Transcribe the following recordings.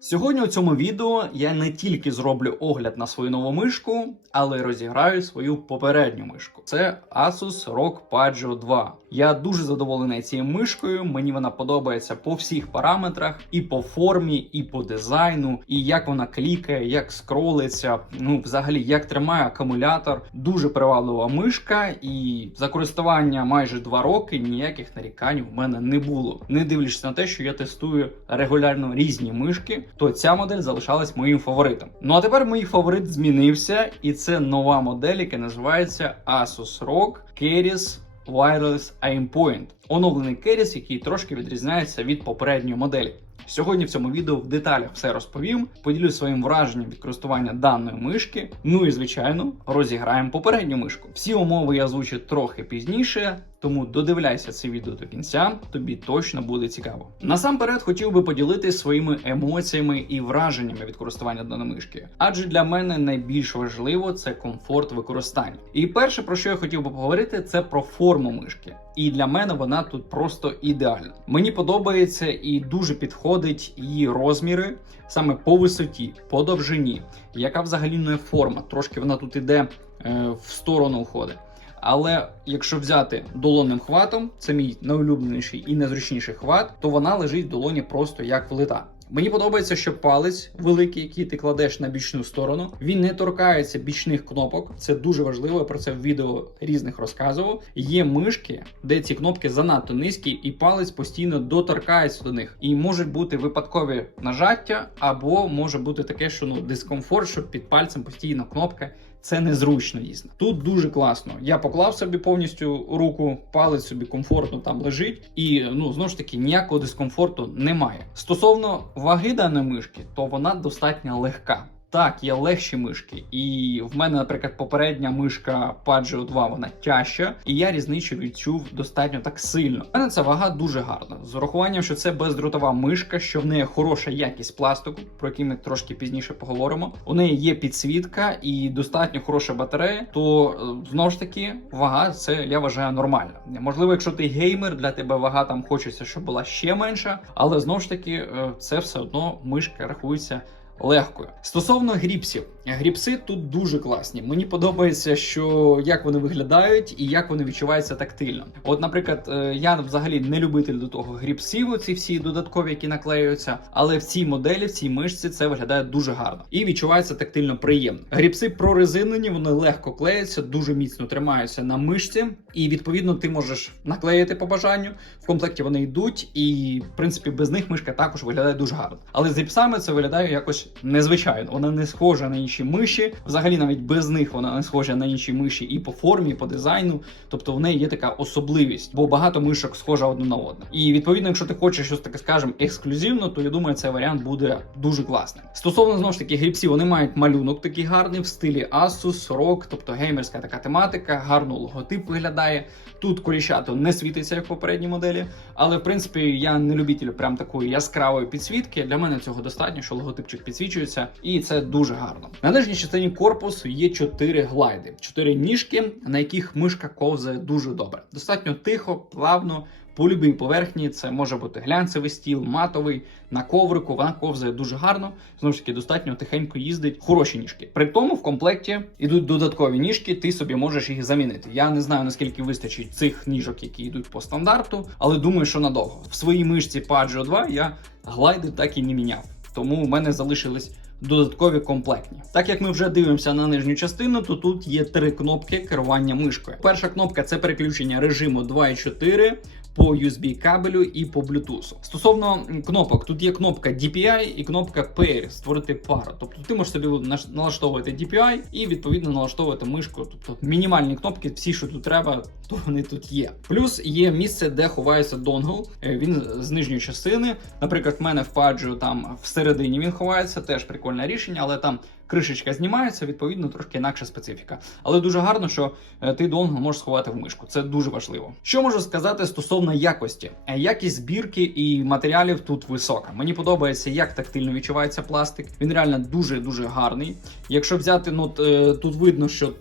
Сьогодні у цьому відео я не тільки зроблю огляд на свою нову мишку, але й розіграю свою попередню мишку. Це Asus ROG Pagio 2. Я дуже задоволений цією мишкою. Мені вона подобається по всіх параметрах, і по формі, і по дизайну, і як вона клікає, як скролиться. Ну, взагалі, як тримає акумулятор. Дуже приваблива мишка, і за користування майже два роки ніяких нарікань в мене не було. Не дивлячись на те, що я тестую регулярно різні мишки, то ця модель залишалась моїм фаворитом. Ну а тепер мій фаворит змінився, і це нова модель, яка називається Asus ROG Keris virus are important. Оновлений Keris, який трошки відрізняється від попередньої моделі. Сьогодні в цьому відео в деталях все розповім, поділюсь своїм враженням від користування даної мишки. Ну і звичайно, розіграємо попередню мишку. Всі умови я озвучу трохи пізніше. Тому додивляйся це відео до кінця, тобі точно буде цікаво. Насамперед хотів би поділитися своїми емоціями і враженнями від користування даної мишки, адже для мене найбільш важливо це комфорт використання. І перше про що я хотів би поговорити, це про форму мишки. І для мене вона тут просто ідеальна. Мені подобається і дуже підходить її розміри саме по висоті, по довжині, яка взагалі не форма. Трошки вона тут іде е, в сторону уходить. Але якщо взяти долонним хватом, це мій найулюбленіший і найзручніший хват, то вона лежить в долоні просто як влита. Мені подобається, що палець великий, який ти кладеш на бічну сторону, він не торкається бічних кнопок. Це дуже важливо. Я про це в відео різних розказував. Є мишки, де ці кнопки занадто низькі, і палець постійно доторкається до них. І можуть бути випадкові нажаття, або може бути таке, що ну дискомфорт, що під пальцем постійно кнопка. Це незручно дійсно. Тут дуже класно. Я поклав собі повністю руку, палець собі комфортно там лежить, і ну знову ж таки ніякого дискомфорту немає. Стосовно ваги даної мишки, то вона достатньо легка. Так, є легші мишки, і в мене, наприклад, попередня мишка Pagio 2, вона тяжча, і я різницю відчув достатньо так сильно. У мене ця вага дуже гарна. З урахуванням, що це бездротова мишка, що в неї хороша якість пластику, про який ми трошки пізніше поговоримо. У неї є підсвітка і достатньо хороша батарея. То е, знову ж таки, вага це я вважаю нормально. Можливо, якщо ти геймер, для тебе вага там хочеться, щоб була ще менша, але знову ж таки, е, це все одно мишка рахується легкою. Стосовно гріпсів, гріпси тут дуже класні. Мені подобається, що як вони виглядають і як вони відчуваються тактильно. От, наприклад, е, я взагалі не любитель до того гріпсів, ці всі додаткові, які наклеюються, але в цій моделі, в цій мишці, це виглядає дуже гарно і відчувається тактильно приємно. Гріпси прорезинені, вони легко клеються, дуже міцно тримаються на мишці, і відповідно ти можеш наклеїти по бажанню. В комплекті вони йдуть, і в принципі без них мишка також виглядає дуже гарно. Але з гріпсами це виглядає якось незвичайно. Вона не схожа на інші миші. Взагалі, навіть без них вона не схожа на інші миші і по формі, і по дизайну. Тобто в неї є така особливість, бо багато мишок схожа одна на одну. І відповідно, якщо ти хочеш щось таке, скажемо, ексклюзивно, то я думаю, цей варіант буде дуже класним. Стосовно знову ж таки грібців, вони мають малюнок такий гарний в стилі Asus, ROG, тобто геймерська така тематика, гарно логотип виглядає. Тут коліщато не світиться, як в попередній моделі, але в принципі я не любитель прям такої яскравої підсвітки. Для мене цього достатньо, що логотипчик підсвічується, і це дуже гарно. На нижній частині корпусу є чотири глайди, чотири ніжки, на яких мишка ковзає дуже добре. Достатньо тихо, плавно. По любій поверхні це може бути глянцевий стіл, матовий на коврику. Вона ковзає дуже гарно. Знову ж таки, достатньо тихенько їздить. Хороші ніжки. При тому в комплекті йдуть додаткові ніжки, ти собі можеш їх замінити. Я не знаю наскільки вистачить цих ніжок, які йдуть по стандарту, але думаю, що надовго. В своїй мишці Pagio 2 я глайди так і не міняв. Тому в мене залишились. Додаткові комплектні. Так як ми вже дивимося на нижню частину, то тут є три кнопки керування мишкою. Перша кнопка це переключення режиму 2.4 по USB кабелю і по Bluetooth. Стосовно кнопок, тут є кнопка DPI і кнопка Pair, створити пару. Тобто ти можеш собі налаштовувати DPI і відповідно налаштовувати мишку. Тобто мінімальні кнопки, всі, що тут треба, то вони тут є. Плюс є місце, де ховається донгл. Е, Він з нижньої частини. Наприклад, в мене в Pagio там всередині він ховається, теж прикольне рішення, але там кришечка знімається, відповідно, трошки інакша специфіка. Але дуже гарно, що е, ти довго можеш сховати в мишку. Це дуже важливо. Що можу сказати стосовно якості? Е, Якість збірки і матеріалів тут висока. Мені подобається, як тактильно відчувається пластик. Він реально дуже дуже гарний. Якщо взяти, ну е, тут видно, що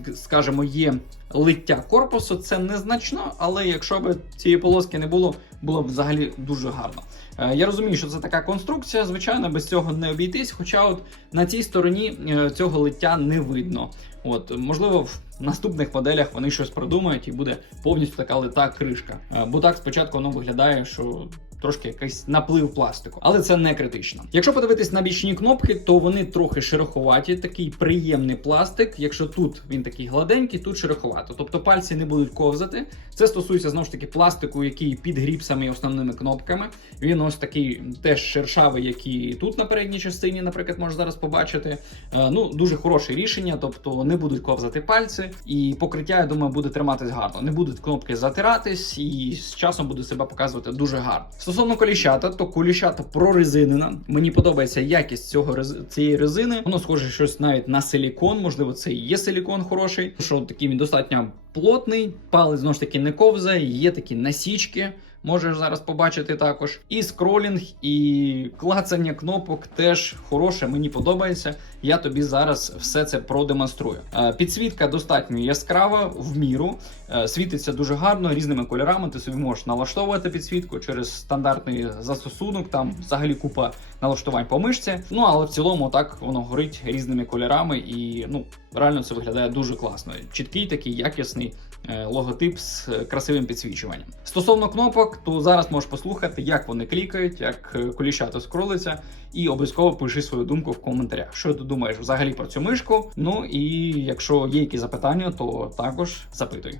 так скажемо, є лиття корпусу. Це незначно, але якщо б цієї полоски не було, було б взагалі дуже гарно. Е, Я розумію, що це така конструкція, звичайно, без цього не обійтись. Хоча от на цій стороні е, цього лиття не видно. От, можливо, в наступних моделях вони щось придумають і буде повністю така лита кришка. Е, Бо так спочатку воно виглядає, що трошки якийсь наплив пластику, але це не критично. Якщо подивитись на бічні кнопки, то вони трохи шероховаті, такий приємний пластик. Якщо тут він такий гладенький, тут шероховато. Тобто пальці не будуть ковзати. Це стосується знову ж таки пластику, який під гріпсами і основними кнопками. Він ось такий теж шершавий, як і тут на передній частині, наприклад, можна зараз побачити. Е, Ну, дуже хороше рішення, тобто не будуть ковзати пальці, і покриття, я думаю, буде триматись гарно. Не будуть кнопки затиратись, і з часом буде себе показувати дуже гарно. Стосовно коліщата, то коліщата прорезинена. Мені подобається якість цього цієї резини. Воно схоже щось навіть на силікон. Можливо, це і є силікон хороший. Що такий достатньо плотний, палець знову ж таки не ковзає, є такі насічки. Можеш зараз побачити також. І скролінг, і клацання кнопок теж хороше, мені подобається. Я тобі зараз все це продемонструю. Е, Підсвітка достатньо яскрава, в міру. Е, Світиться дуже гарно різними кольорами. Ти собі можеш налаштовувати підсвітку через стандартний застосунок. Там взагалі купа налаштувань по мишці. Ну але в цілому так воно горить різними кольорами, і ну реально це виглядає дуже класно. Чіткий такий якісний е, логотип з красивим підсвічуванням. Стосовно кнопок, то зараз можеш послухати, як вони клікають, як е, коліщато скролиться, і обов'язково пиши свою думку в коментарях. Що ти думаєш взагалі про цю мишку? Ну і якщо є якісь запитання, то також запитуй.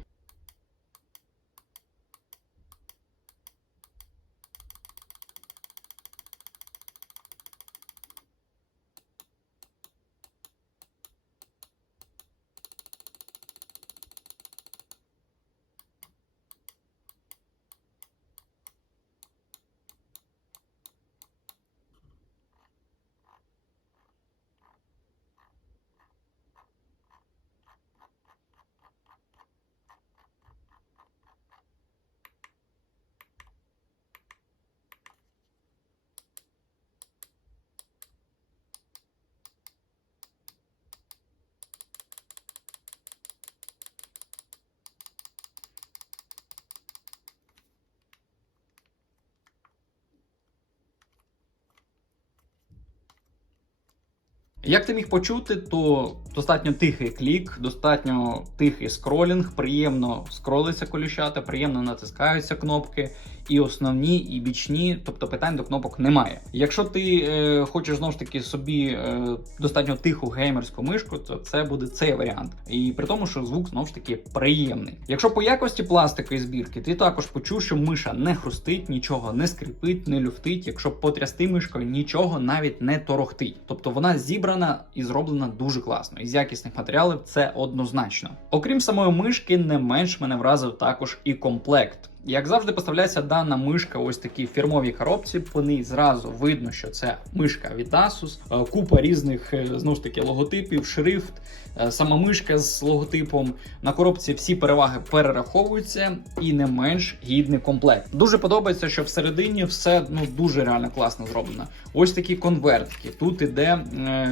Як ти міг почути, то достатньо тихий клік, достатньо тихий скролінг, приємно скролиться коліщата, приємно натискаються кнопки, і основні, і бічні, тобто питань до кнопок немає. Якщо ти е, хочеш знову ж таки собі е, достатньо тиху геймерську мишку, то це буде цей варіант. І при тому, що звук знову ж таки приємний. Якщо по якості пластику і збірки, ти також почув, що миша не хрустить, нічого не скрипить, не люфтить. Якщо потрясти мишкою, нічого навіть не торохтить. Тобто вона зібрана і зроблена дуже класно. Із якісних матеріалів це однозначно. Окрім самої мишки, не менш мене вразив також і комплект. Як завжди, поставляється дана мишка, ось такі фірмові коробці. По ній зразу видно, що це мишка від Asus, Е, купа різних е, знову ж таки логотипів, шрифт, е, сама мишка з логотипом. На коробці всі переваги перераховуються і не менш гідний комплект. Дуже подобається, що всередині все ну дуже реально класно зроблено. Ось такі конвертки. Тут іде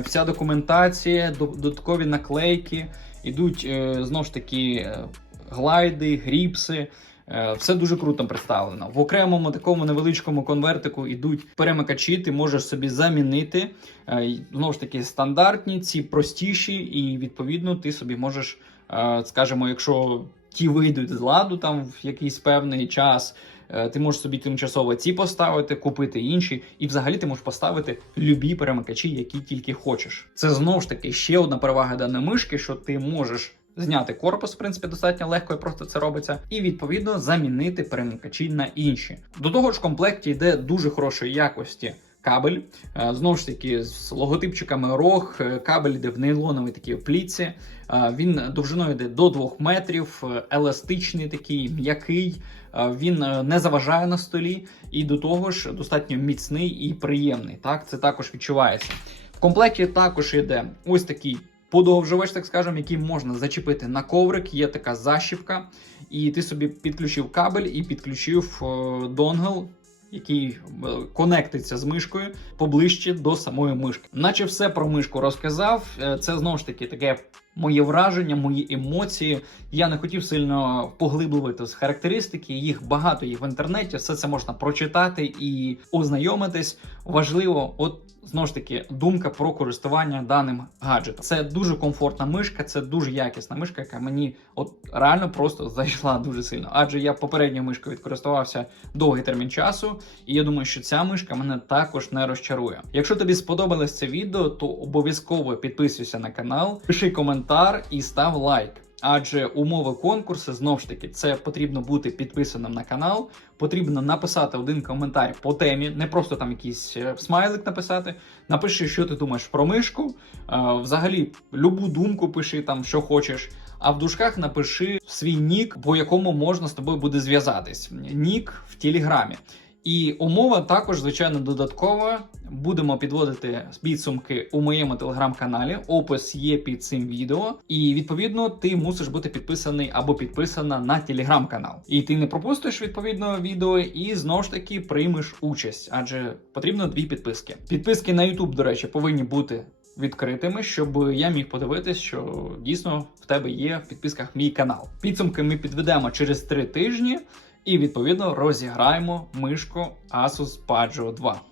вся документація, додаткові наклейки, ідуть знову ж таки глайди, гріпси. Е, Все дуже круто представлено. В окремому такому невеличкому конвертику йдуть перемикачі, ти можеш собі замінити. Е, Знову ж таки, стандартні, ці простіші, і відповідно ти собі можеш, е, скажімо, якщо ті вийдуть з ладу там в якийсь певний час. Ти можеш собі тимчасово ці поставити, купити інші, і взагалі ти можеш поставити любі перемикачі, які тільки хочеш. Це знову ж таки ще одна перевага даної мишки, що ти можеш зняти корпус, в принципі, достатньо легко і просто це робиться, і відповідно замінити перемикачі на інші. До того ж, в комплекті йде дуже хорошої якості. Кабель Е, знову ж таки з логотипчиками ROG, е, кабель йде в нейлоновій такій пліці. Е, Він довжиною йде до 2 метрів, еластичний такий, м'який. Він не заважає на столі, і до того ж достатньо міцний і приємний. Так, це також відчувається. В комплекті також йде ось такий подовжувач, так скажемо, який можна зачепити на коврик. Є така защіпка, і ти собі підключив кабель і підключив е, донгл. Який е, конектиться з мишкою поближче до самої мишки. Наче все про мишку розказав. Е, Це знову ж таки таке моє враження, мої емоції. Я не хотів сильно поглиблювати з характеристики. Їх багато є в інтернеті. Все це можна прочитати і ознайомитись. Важливо, от знову ж таки, думка про користування даним гаджетом. Це дуже комфортна мишка, це дуже якісна мишка, яка мені от реально просто зайшла дуже сильно. Адже я попередньою мишкою відкористувався довгий термін часу, і я думаю, що ця мишка мене також не розчарує. Якщо тобі сподобалось це відео, то обов'язково підписуйся на канал, пиши коментар і став лайк. Адже умови конкурсу знову ж таки це потрібно бути підписаним на канал. Потрібно написати один коментар по темі, не просто там якийсь е, смайлик написати. Напиши, що ти думаєш про мишку. Е, Взагалі, любу думку пиши там, що хочеш. А в дужках напиши свій нік, по якому можна з тобою буде зв'язатись. Нік в Телеграмі. І умова також, звичайно, додаткова. Будемо підводити підсумки у моєму телеграм-каналі. Опис є під цим відео. І відповідно ти мусиш бути підписаний або підписана на телеграм-канал. І ти не пропустиш відповідно відео і знову ж таки приймеш участь, адже потрібно дві підписки. Підписки на YouTube, до речі, повинні бути. Відкритими, щоб я міг подивитись, що дійсно в тебе є в підписках мій канал. Підсумки ми підведемо через три тижні і відповідно розіграємо мишку Asus Padjo 2.